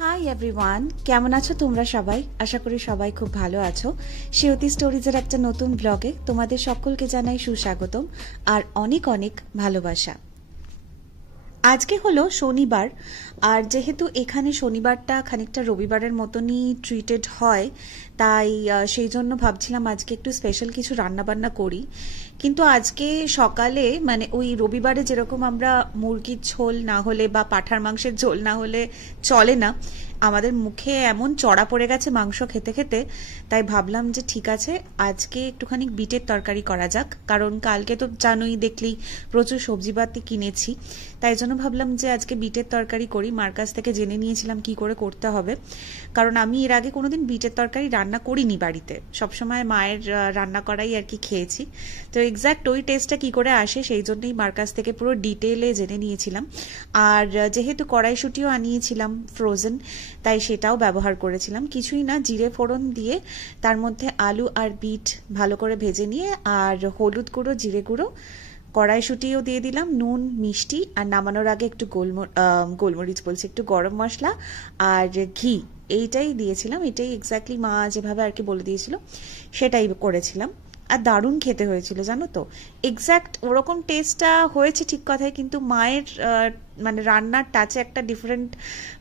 Hi everyone, কেমন আছো তোমরা সবাই? আশা করি সবাই খুব ভালো আছো। সেয়তী স্টোরিজের একটা নতুন ব্লগে তোমাদের সকলকে জানাই সুস্বাগতম আর অনেক অনেক ভালোবাসা। আজকে হলো শনিবার, আর যেহেতু এখানে শনিবারটা খানিকটা রবিবারের মতনই ট্রিটেড হয়, তাই সেই জন্য ভাবছিলাম আজকে একটু স্পেশাল কিছু রান্নাবান্না করি। কিন্তু আজকে সকালে মানে ওই রবিবারে যেরকম আমরা মুরগির ঝোল না হলে বা পাঁঠার মাংসের ঝোল না হলে চলে না, আমাদের মুখে এমন চড়া পড়ে গেছে মাংস খেতে খেতে, তাই ভাবলাম যে ঠিক আছে আজকে একটুখানি বিটের তরকারি করা যাক। কারণ কালকে তো জানোই, দেখলেই প্রচুর সবজিপাতি কিনেছি, তাই জন্য ভাবলাম যে আজকে বিটের তরকারি করি। মার কাছ থেকে জেনে নিয়েছিলাম কি করে করতে হবে, কারণ আমি এর আগে কোনোদিন বিটের তরকারি রান্না করিনি বাড়িতে, সবসময় মায়ের রান্না করাই আর কি খেয়েছি। তো এক্স্যাক্ট ওই টেস্টটা কি করে আসে সেই জন্যই মার কাছ থেকে পুরো ডিটেলে জেনে নিয়েছিলাম। আর যেহেতু কড়াইশুঁটিও আনিয়েছিলাম ফ্রোজেন, তাই সেটাও ব্যবহার করেছিলাম। কিছুই না, জিরে ফোড়ন দিয়ে তার মধ্যে আলু আর বিট ভালো করে ভেজে নিয়ে আর হলুদ গুঁড়ো, জিরে গুঁড়ো, কড়াইশুঁটিও দিয়ে দিলাম, নুন, মিষ্টি, আর নামানোর আগে একটু গোলমরিচ বলছি, একটু গরম মশলা আর ঘি, এইটাই দিয়েছিলাম। এটাই এক্স্যাক্টলি মা যেভাবে আর কি বলে দিয়েছিল সেটাই করেছিলাম। আর দারুণ খেতে হয়েছিল জানো তো। এক্স্যাক্ট ওরকম টেস্টটা হয়েছে ঠিক কথাই, কিন্তু মায়ের মানে রান্নার টাচে একটা ডিফারেন্ট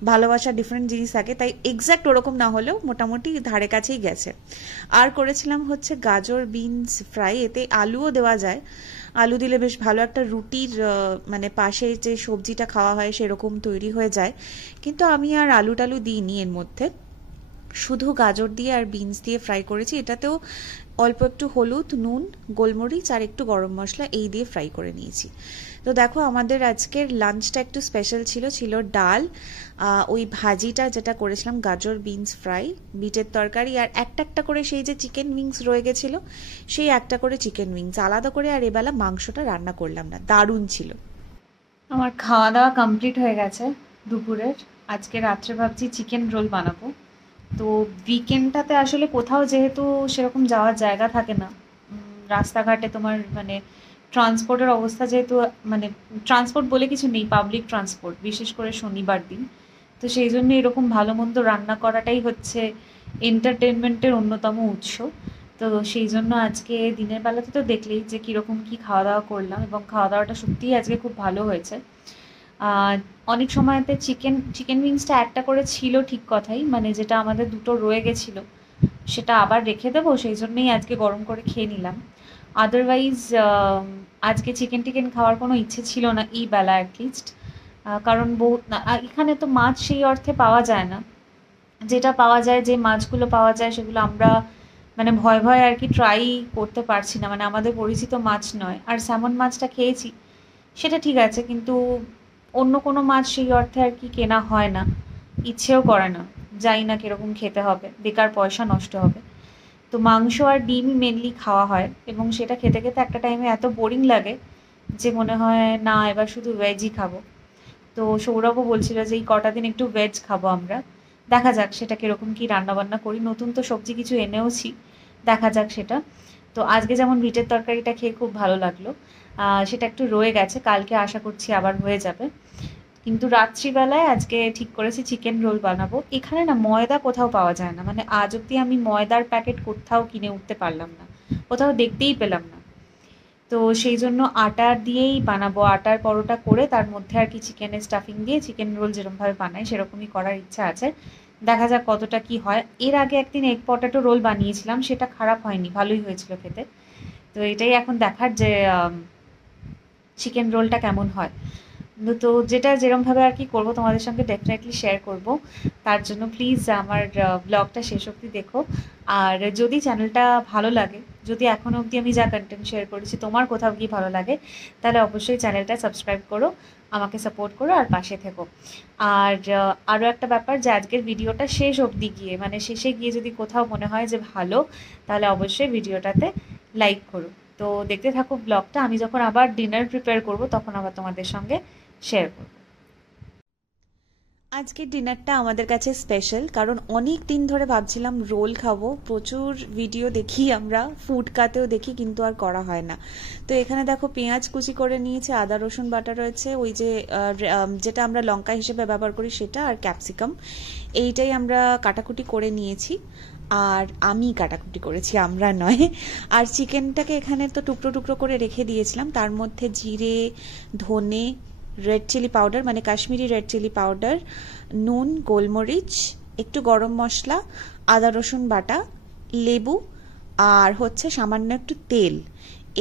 ভালোবাসা, ডিফারেন্ট জিনিস থাকে, তাই এক্স্যাক্ট ওরকম না হলেও মোটামুটি ধারে কাছেই গেছে। আর করেছিলাম হচ্ছে গাজর বিনস ফ্রাই, এতে আলুও দেওয়া যায়। আলু দিলে বেশ ভালো একটা রুটির মানে পাশে যে সবজিটা খাওয়া হয় সেরকম তৈরি হয়ে যায়, কিন্তু আমি আর আলু টালু দিইনি এর মধ্যে, শুধু গাজর দিয়ে আর বিনস দিয়ে ফ্রাই করেছি। এটাতেও অল্প একটু হলুদ, নুন, গোলমরিচ আর একটু গরম মশলা এই দিয়ে ফ্রাই করে নিয়েছি। তো দেখো আমাদের আজকের লাঞ্চটা একটু স্পেশাল ছিল। ছিল ডাল, ওই ভাজিটা যেটা করেছিলাম গাজর বিনস ফ্রাই, বিটের তরকারি, আর একটা একটা করে সেই যে চিকেন উইংস রয়ে গেছিল সেই একটা করে চিকেন উইংস আলাদা করে। আর এবেলা মাংসটা রান্না করলাম না, দারুণ ছিল। আমার খাওয়া দাওয়া কমপ্লিট হয়ে গেছে দুপুরের। আজকে রাত্রে ভাবছি চিকেন রোল বানাবো। তো উইকেন্ডটাতে আসলে কোথাও যেহেতু সেরকম যাওয়ার জায়গা থাকে না, রাস্তাঘাটে তোমার মানে ট্রান্সপোর্টের অবস্থা যেহেতু, মানে ট্রান্সপোর্ট বলে কিছু নেই, পাবলিক ট্রান্সপোর্ট, বিশেষ করে শনিবার দিন। তো সেই জন্য এরকম ভালো মন্দ রান্না করাটাই হচ্ছে এন্টারটেনমেন্টের অন্যতম উৎস। তো সেই জন্য আজকে দিনের বেলাতে তো দেখলেই যে কীরকম কী খাওয়া দাওয়া করলাম, এবং খাওয়া দাওয়াটা সত্যিই আজকে খুব ভালো হয়েছে। অনেক সময়তে চিকেন চিকেন উইংসটা একটা করে ছিল ঠিক কথাই, মানে যেটা আমাদের দুটো রয়ে গেছিলো সেটা আবার রেখে দেবো, সেই জন্যই আজকে গরম করে খেয়ে নিলাম। আদারওয়াইজ আজকে চিকেন টিকেন খাওয়ার কোনো ইচ্ছে ছিল না এই বেলা অ্যাটলিস্ট। কারণ এখানে তো মাছ সেই অর্থে পাওয়া যায় না। যেটা পাওয়া যায়, যে মাছগুলো পাওয়া যায় সেগুলো আমরা মানে ভয় ভয় আর কি ট্রাই করতে পারছি না, মানে আমাদের পরিচিত মাছ নয়। আর স্যামন মাছটা খেয়েছি, সেটা ঠিক আছে, কিন্তু অন্য কোনো মাছ সেই অর্থে আর কি কেনা হয় না, ইচ্ছেও করে না। জানি না কীরকম খেতে হবে, বেকার পয়সা নষ্ট হবে। তো মাংস আর ডিমই মেনলি খাওয়া হয়, এবং সেটা খেতে খেতে একটা টাইমে এত বোরিং লাগে যে মনে হয় না এবার শুধু ভেজই খাবো। তো সৌরভও বলছিল যে এই কটা দিন একটু ভেজ খাবো আমরা। দেখা যাক সেটা কীরকম কী রান্নাবান্না করি, নতুন তো সবজি কিছু এনেওছি, দেখা যাক সেটা। তো আজকে যেমন বিটের তরকারিটা খেয়ে খুব ভালো লাগলো, সেটা একটু রয়ে গেছে, কালকে আশা করছি আবার হয়ে যাবে। কিন্তু রাত্রিবেলায় আজকে ঠিক করেছি চিকেন রোল বানাবো। এখানে না ময়দা কোথাও পাওয়া যায় না, মানে আজ অব্দি আমি ময়দার প্যাকেট কোথাও কিনে উঠতে পারলাম না, কোথাও দেখতেই পেলাম না। তো সেই জন্য আটা দিয়েই বানাবো, আটার পরোটা করে তার মধ্যে আর কি চিকেনের স্টাফিং দিয়ে চিকেন রোল যেরকমভাবে বানাই সেরকমই করার ইচ্ছা আছে। দেখা যাক কতটা কি হয়। এর আগে একদিন এগ পটেটো রোল বানিয়েছিলাম, সেটা খারাপ হয়নি, ভালোই হয়েছিল খেতে। তো এটাই এখন দেখার যে চিকেন রোলটা কেমন হয়। তো যেটা যেরমভাবে আর কি করবো তোমাদের সঙ্গে ডেফিনেটলি শেয়ার করব। তার জন্য প্লিজ আমার ব্লগটা শেষ অবধি দেখো। আর যদি চ্যানেলটা ভালো লাগে, যদি এখনও অবধি আমি যা কন্টেন্ট শেয়ার করেছি তোমার কোথাও কি ভালো লাগে, তাহলে অবশ্যই চ্যানেলটা সাবস্ক্রাইব করো, আমাকে সাপোর্ট করো আর পাশে থেকো। আর আরও একটা ব্যাপার, যে আজকের ভিডিওটা শেষ অবধি গিয়ে, মানে শেষে গিয়ে যদি কোথাও মনে হয় যে ভালো, তাহলে অবশ্যই ভিডিওটাতে লাইক করো। তো দেখতে থাকো ব্লগটা, আমি যখন আবার ডিনার প্রিপেয়ার করব তখন আবার তোমাদের সঙ্গে শেয়ার করব। আজকের ডিনারটা আমাদের কাছে স্পেশাল, কারণ অনেক দিন ধরে ভাবছিলাম রোল খাবো। প্রচুর ভিডিও দেখি আমরা, ফুডকাতেও দেখি, কিন্তু আর করা হয় না। তো এখানে দেখো পেঁয়াজ কুচি করে নিয়েছে, আদা রসুন বাটা রয়েছে, ওই যে যেটা আমরা লঙ্কা হিসেবে ব্যবহার করি সেটা, আর ক্যাপসিকাম, এইটাই আমরা কাটাকুটি করে নিয়েছি। আর আমি কাটাকুটি করেছি, আমরা নয়। আর চিকেনটাকে এখানে তো টুকরো টুকরো করে রেখে দিয়েছিলাম, তার মধ্যে জিরে, ধনে, রেড চিলি পাউডার মানে কাশ্মীরি রেড চিলি পাউডার, নুন, গোলমরিচ, একটু গরম মশলা, আদা রসুন বাটা, লেবু, আর হচ্ছে সামান্য একটু তেল,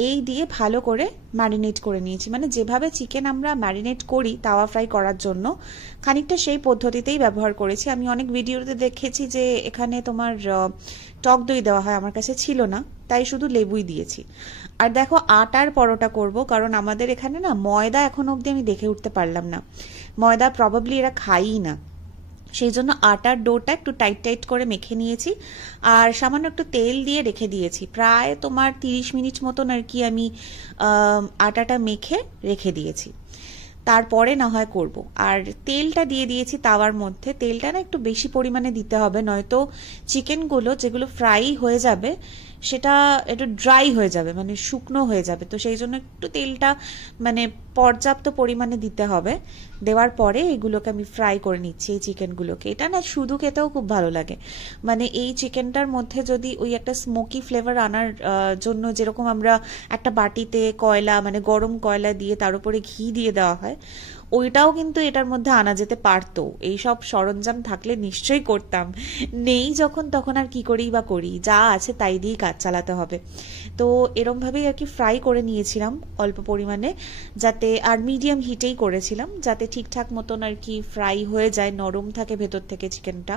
এই দিয়ে ভালো করে ম্যারিনেট করে নিয়েছি। মানে যেভাবে চিকেন আমরা ম্যারিনেট করি তাওয়া ফ্রাই করার জন্য, খানিকটা সেই পদ্ধতিতেই ব্যবহার করেছি। আমি অনেক ভিডিওতে দেখেছি যে এখানে তোমার টক দই দেওয়া হয়, আমার কাছে ছিল না, তাই শুধু লেবুই দিয়েছি। আর দেখো আটার পরোটা করব, কারণ আমাদের এখানে না ময়দা এখনো অবধি আমি দেখে উঠতে পারলাম না, ময়দা প্রবাবলি এরা খাইই না। সেই জন্য আটার ডোটা একটু টাইট টাইট করে মেখে নিয়েছি, আর সামান্য একটু তেল দিয়ে রেখে দিয়েছি। প্রায় তোমার 30 মিনিট মতন আর কি আমি আটাটা মেখে রেখে দিয়েছি, তারপরে না হয় করব। আর তেলটা দিয়ে দিয়েছি তাওয়ার মধ্যে, তেলটা না একটু বেশি পরিমাণে দিতে হবে, নয়তো চিকেনগুলো যেগুলো ফ্রাই হয়ে যাবে সেটা একটু ড্রাই হয়ে যাবে, মানে শুকনো হয়ে যাবে। তো সেই জন্য একটু তেলটা মানে পর্যাপ্ত পরিমাণে দিতে হবে। দেওয়ার পরে এগুলোকে আমি ফ্রাই করে নিচ্ছি, এই চিকেনগুলোকে। এটা না শুধু খেতেও খুব ভালো লাগে, মানে এই চিকেনটার মধ্যে যদি ওই একটা স্মোকি ফ্লেভার আনার জন্য যেরকম আমরা একটা বাটিতে কয়লা মানে গরম কয়লা দিয়ে তার উপরে ঘি দিয়ে দেওয়া হয়, ওইটাও কিন্তু এটার মধ্যে আনা যেতে পারতো। এইসব সরঞ্জাম থাকলে নিশ্চয়ই করতাম, নেই যখন তখন আর কি করি বা করি, যা আছে তাই দিয়েই কাজ চালাতে হবে। তো এরম ভাবেই আর কি ফ্রাই করে নিয়েছিলাম অল্প পরিমাণে, যাতে, আর মিডিয়াম হিটেই করেছিলাম যাতে ঠিকঠাক মতন আর কি ফ্রাই হয়ে যায়, নরম থাকে ভেতর থেকে চিকেনটা,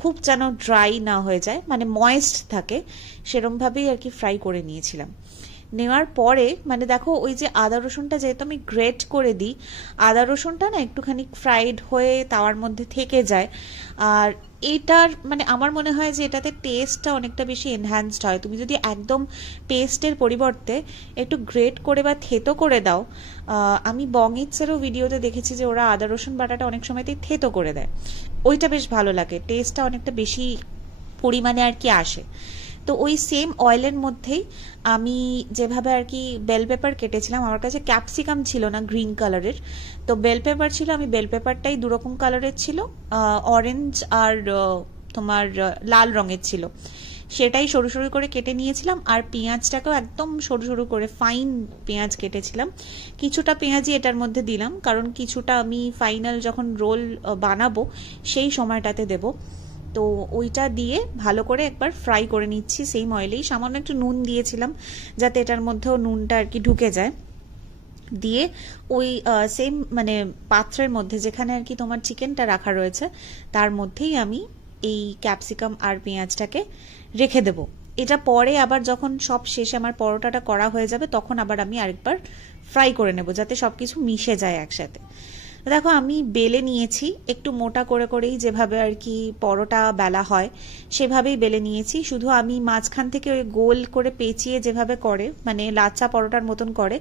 খুব যেন ড্রাই না হয়ে যায়, মানে ময়েস্ট থাকে, সেরম ভাবেই আর কি ফ্রাই করে নিয়েছিলাম। নেওয়ার পরে মানে দেখো ওই যে আদা রসুনটা যেহেতু আমি গ্রেট করে দিই, আদা রসুনটা না একটুখানি ফ্রাইড হয়ে তাওয়ার মধ্যে থেকে যায়, আর এটার মানে আমার মনে হয় যে এটাতে টেস্টটা অনেকটা বেশি এনহ্যান্সড হয়। তুমি যদি একদম পেস্টের পরিবর্তে একটু গ্রেট করে বা থেতো করে দাও, আমি বং ইটসেরও ভিডিওতে দেখেছি যে ওরা আদা রসুন বাটাটা অনেক সময়তেই থেতো করে দেয়, ওইটা বেশ ভালো লাগে, টেস্টটা অনেকটা বেশি পরিমাণে আর কি আসে। তো ওই সেম অয়েলের মধ্যেই আমি যেভাবে আর কি বেল পেপার কেটেছিলাম, আমার কাছে ক্যাপসিকাম ছিল না গ্রিন কালারের, তো বেল পেপার ছিল, আমি বেল পেপারটাই দুরকম কালারের ছিল, অরেঞ্জ আর তোমার লাল রঙের ছিল, সেটাই সরু সরু করে কেটে নিয়েছিলাম। আর পেঁয়াজটাকেও একদম সরু সরু করে ফাইন পেঁয়াজ কেটেছিলাম, কিছুটা পেঁয়াজই এটার মধ্যে দিলাম, কারণ কিছুটা আমি ফাইনাল যখন রোল বানাবো সেই সময়টাতে দেবো। তো ওইটা দিয়ে ভালো করে একবার ফ্রাই করে নিচ্ছি সেম অয়েলেই, সামান্য একটু নুন দিয়েছিলাম যাতে এটার মধ্যেও নুনটা আর কি ঢুকে যায়। দিয়ে ওই সেম মানে পাত্রের মধ্যে যেখানে আর কি তোমার চিকেনটা রাখা রয়েছে তার মধ্যেই আমি এই ক্যাপসিকাম আর পেঁয়াজটাকে রেখে দেব। এটা পরে আবার যখন সব শেষে আমার পরোটাটা করা হয়ে যাবে তখন আবার আমি আরেকবার ফ্রাই করে নেব যাতে সবকিছু মিশে যায় একসাথে। দেখো আমি বেলে নিয়েছি একটু মোটা করে করেই, যেভাবে আর কি পরোটা বেলা হয় সেভাবেই বেলে নিয়েছি, শুধু আমি মাঝখান থেকে ওই গোল করে পেঁচিয়ে যেভাবে করে মানে লাচ্ছা পরোটার মতন করে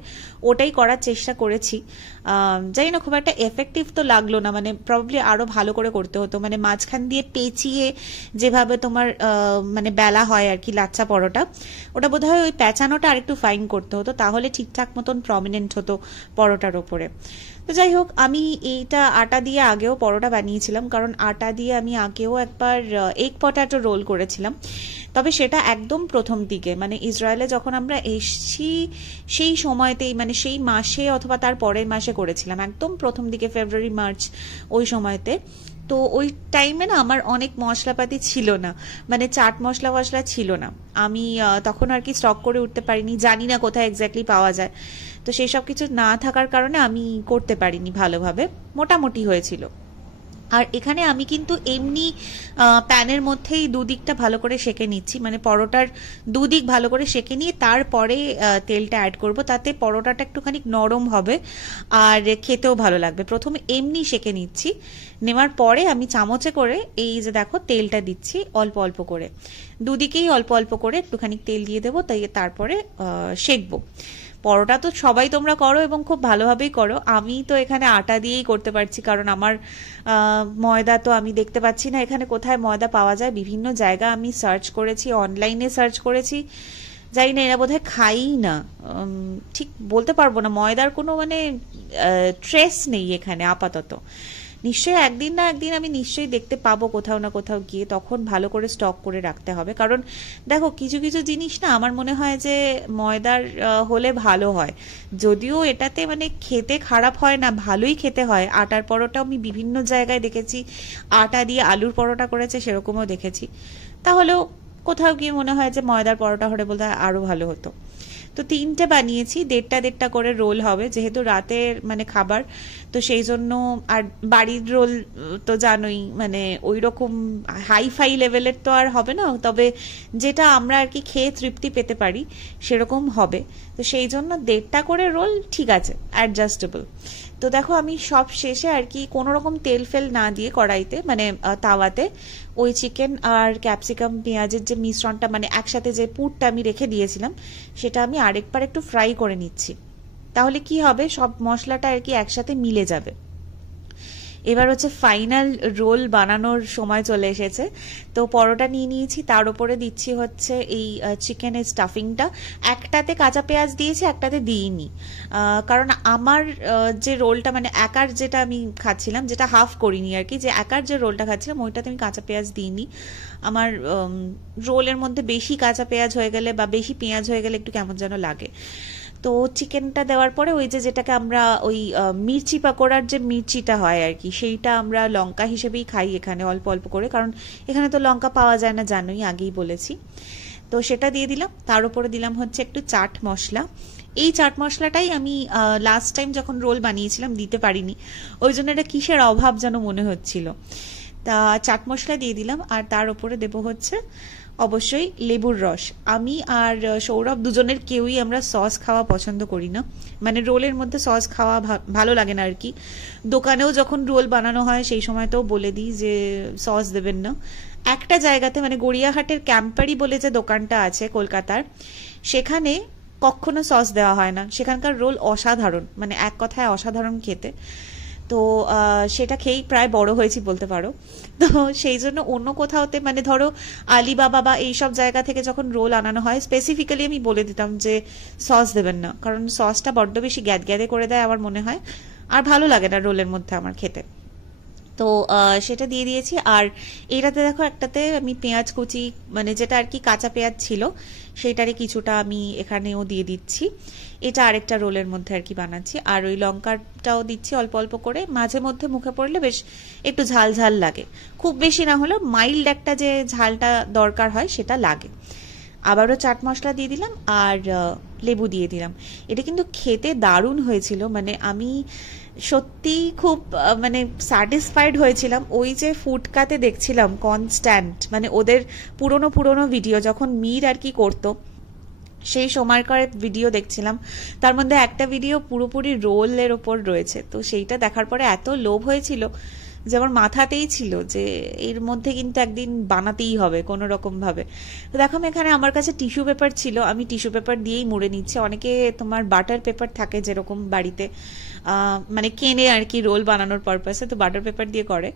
ওটাই করার চেষ্টা করেছি। জানি না খুব একটা এফেক্টিভ তো লাগলো না, মানে প্রবাবলি আরো ভালো করে করতে হতো, মানে মাঝখান দিয়ে পেঁচিয়ে যেভাবে তোমার মানে বেলা হয় আর কি লাচ্ছা পরোটা, ওটা বোধহয় ওই পেঁচানোটা আরেকটু ফাইন করতে হতো, তাহলে ঠিকঠাক মতন প্রমিনেন্ট হতো পরোটার ওপরে। তো যাই হোক, আমি এইটা আটা দিয়ে আগেও পরোটা বানিয়েছিলাম, কারণ আটা দিয়ে আমি আগেও একবার এগ পটাটো রোল করেছিলাম, তবে সেটা একদম প্রথম দিকে মানে ইসরায়েলে যখন আমরা এসছি সেই সময়তেই, মানে সেই মাসে অথবা তার পরের মাসে করেছিলাম, একদম প্রথম দিকে ফেব্রুয়ারি মার্চ ওই সময়তে। তো ওই টাইমে না আমার অনেক মশলাপাতি ছিল না, মানে চাট মশলা ফসলা ছিল না, আমি তখন আর কি স্টক করে উঠতে পারিনি, জানি না কোথায় এক্স্যাক্টলি পাওয়া যায়, তো সেই সব কিছু না থাকার কারণে আমি করতে পারিনি ভালোভাবে, মোটামুটি হয়েছিল। আর এখানে আমি কিন্তু এমনি প্যানের মধ্যেই দুদিকটা ভালো করে সেঁকে নিচ্ছি, মানে পরোটার দুদিক ভালো করে সেঁকে নিয়ে তারপরে তেলটা অ্যাড করব, তাতে পরোটাটা একটুখানি নরম হবে আর খেতেও ভালো লাগবে। প্রথমে এমনি সেঁকে নিচ্ছি, নেওয়ার পরে আমি চামচে করে এই যে দেখো তেলটা দিচ্ছি অল্প অল্প করে, দুদিকেই অল্প অল্প করে একটুখানি তেল দিয়ে দেবো, তাই তারপরে সেঁকবো। পরোটা তো সবাই তোমরা করো এবং খুব ভালোভাবেই করো, আমি তো এখানে আটা দিয়েই করতে পারছি, কারণ আমার ময়দা তো আমি দেখতে পাচ্ছি না এখানে কোথায় ময়দা পাওয়া যায়। বিভিন্ন জায়গা আমি সার্চ করেছি, অনলাইনে সার্চ করেছি, জানি না এরা বোধহয় খাই না, ঠিক বলতে পারবো না, ময়দার কোনো মানে ট্রেস নেই এখানে আপাতত। নিশ্চয়ই একদিন না একদিন আমি নিশ্চয়ই দেখতে পাবো কোথাও না কোথাও গিয়ে, তখন ভালো করে স্টক করে রাখতে হবে। কারণ দেখো কিছু কিছু জিনিস না আমার মনে হয় যে ময়দার হলে ভালো হয়, যদিও এটাতে মানে খেতে খারাপ হয় না, ভালোই খেতে হয়। আটার পরোটাও আমি বিভিন্ন জায়গায় দেখেছি, আটা দিয়ে আলুর পরোটা করেছে সেরকমও দেখেছি, তাহলেও কোথাও গিয়ে মনে হয় যে ময়দার পরোটা হলে বলতে আরো ভালো হতো। তো 3টে বানিয়েছি, 1.5 করে রোল হবে, যেহেতু রাতের মানে খাবার, তো সেই জন্য। আর বাড়ির রোল তো জানোই মানে ওই রকম হাই ফাই লেভেলের তো আর হবে না, তবে যেটা আমরা আর কি খেয়ে তৃপ্তি পেতে পারি সেরকম হবে। তো সেই জন্য 1.5 করে রোল ঠিক আছে, অ্যাডজাস্টেবল। তো দেখো আমি সব শেষে আর কি কোনো রকম তেল ফেল না দিয়ে কড়াইতে মানে তাওয়াতে ওই চিকেন আর ক্যাপসিকাম পেঁয়াজের যে মিশ্রণটা মানে একসাথে যে পুরটা আমি রেখে দিয়েছিলাম সেটা আমি আরেকবার একটু ফ্রাই করে নিচ্ছি। তাহলে কি হবে, সব মশলাটা আর কি একসাথে মিলে যাবে। এবার হচ্ছে ফাইনাল রোল বানানোর সময় চলে এসেছে। তো পরোটা নিয়ে নিয়েছি, তার উপরে দিচ্ছি হচ্ছে এই চিকেনের স্টাফিংটা। একটাতে কাঁচা পেঁয়াজ দিয়েছি, একটাতে দিইনি, কারণ আমার যে রোলটা মানে একার যেটা আমি খাচ্ছিলাম, যেটা হাফ করিনি আর কি, যে একার যে রোলটা খাচ্ছিলাম ওইটাতে আমি কাঁচা পেঁয়াজ দিইনি। আমার রোলের মধ্যে বেশি কাঁচা পেঁয়াজ হয়ে গেলে বা বেশি পেঁয়াজ হয়ে গেলে একটু কেমন যেন লাগে। তো চিকেনটা দেওয়ার পরে ওই যে যেটাকে আমরা ওই মির্চি পাকোড়ার যে মির্চিটা হয় আর কি, সেইটা আমরা লঙ্কা হিসেবেই খাই এখানে অল্প অল্প করে, কারণ এখানে তো লঙ্কা পাওয়া যায় না জানোই, আগেই বলেছি। তো সেটা দিয়ে দিলাম, তার উপরে দিলাম হচ্ছে একটু চাট মশলা। এই চাট মশলাটাই আমি লাস্ট টাইম যখন রোল বানিয়েছিলাম দিতে পারিনি, ওই জন্য এটা কিসের অভাব যেন মনে হচ্ছিল। তা চাট মশলা দিয়ে দিলাম, আর তার উপরে দেবো হচ্ছে অবশ্যই লেবুর রস। আমি আর সৌরভ দুজনের কেউই আমরা সস খাওয়া পছন্দ করি না, মানে রোলের মধ্যে সস খাওয়া ভালো লাগে না আর কি। দোকানেও যখন রোল বানানো হয় সেই সময় তো বলে দিই যে সস দেবেন না। একটা জায়গাতে মানে গড়িয়াহাটের ক্যাম্পারি বলে যে দোকানটা আছে কলকাতার, সেখানে কখনো সস দেওয়া হয় না, সেখানকার রোল অসাধারণ, মানে এক কথায় অসাধারণ খেতে। তো সেটা খেয়েই প্রায় বড় হয়েছি বলতে পারো। তো সেই জন্য অন্য কোথাওতে মানে ধরো আলিবাবা বা এইসব জায়গা থেকে যখন রোল আনানো হয় স্পেসিফিক্যালি আমি বলে দিতাম যে সস দেবেন না, কারণ সসটা বড্ড বেশি গ্যাদগ্যাদে করে দেয় আমার মনে হয়, আর ভালো লাগে না রোলের মধ্যে আমার খেতে। তো সেটা দিয়ে দিয়েছি। আর এইটাতে দেখো একটাতে আমি পেঁয়াজ কুচি মানে যেটা আর কি কাঁচা পেঁয়াজ ছিল সেইটারে কিছুটা আমি এখানেও দিয়ে দিচ্ছি। এটা আরেকটা রোলের মধ্যে আর কি বানাচ্ছি। আর ওই লঙ্কাটাও দিচ্ছি অল্প অল্প করে, মাঝে মধ্যে মুখে পড়লে বেশ একটু ঝাল ঝাল লাগে, খুব বেশি না হলেও মাইল্ড একটা যে ঝালটা দরকার হয় সেটা লাগে। আবারও চাট মশলা দিয়ে দিলাম আর লেবু দিয়ে দিলাম। এটা কিন্তু খেতে দারুণ হয়েছিল, মানে আমি সত্যি খুব মানে স্যাটিসফাইড হয়েছিলাম। ওই যে ফুডকাতে দেখছিলাম কনস্ট্যান্ট, মানে ওদের পুরনো পুরনো ভিডিও যখন মীর আর কি করতো সেই সময়কার ভিডিও দেখছিলাম, তার মধ্যে একটা ভিডিও পুরোপুরি রোলের ওপর রয়েছে। তো সেইটা দেখার পরে এত লোভ হয়েছিল যে আমার মাথাতেই ছিল যে এর মধ্যে কিন্তু একদিন বানাতেই হবে কোনো রকম ভাবে। তো দেখো এখানে আমার কাছে টিস্যু পেপার ছিল, আমি টিস্যু পেপার দিয়েই মুড়ে নিচ্ছি। অনেকে তোমার বাটার পেপার থাকে যেরকম বাড়িতে মানে কেনে আর কি রোল বানানোর পারপাসে, তো বাটার পেপার দিয়ে করে,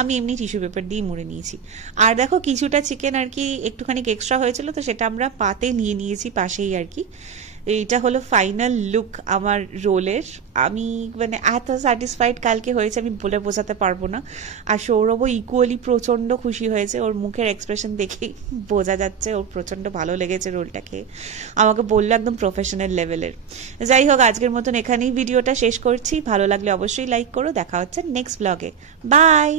আমি এমনি টিস্যু পেপার দিয়ে মুড়ে নিয়েছি। আর দেখো কিছুটা চিকেন আর কি একটুখানি এক্সট্রা হয়েছিল, তো সেটা আমরা পাতে নিয়ে নিয়েছি পাশেই আর কি। এইটা হলো ফাইনাল লুক আমার রোলের। আমি মানে এত স্যাটিসফাইড কালকে হয়েছে আমি বলে বোঝাতে পারবো না। আর সৌরভও ইকুয়ালি প্রচন্ড খুশি হয়েছে, ওর মুখের এক্সপ্রেশন দেখেই বোঝা যাচ্ছে ওর প্রচন্ড ভালো লেগেছে রোলটা খেয়ে, আমাকে বললো একদম প্রফেশনাল লেভেলের। যাই হোক আজকের মতন এখানেই ভিডিওটা শেষ করছি, ভালো লাগলে অবশ্যই লাইক করো, দেখা হচ্ছে নেক্সট ব্লগে, বাই।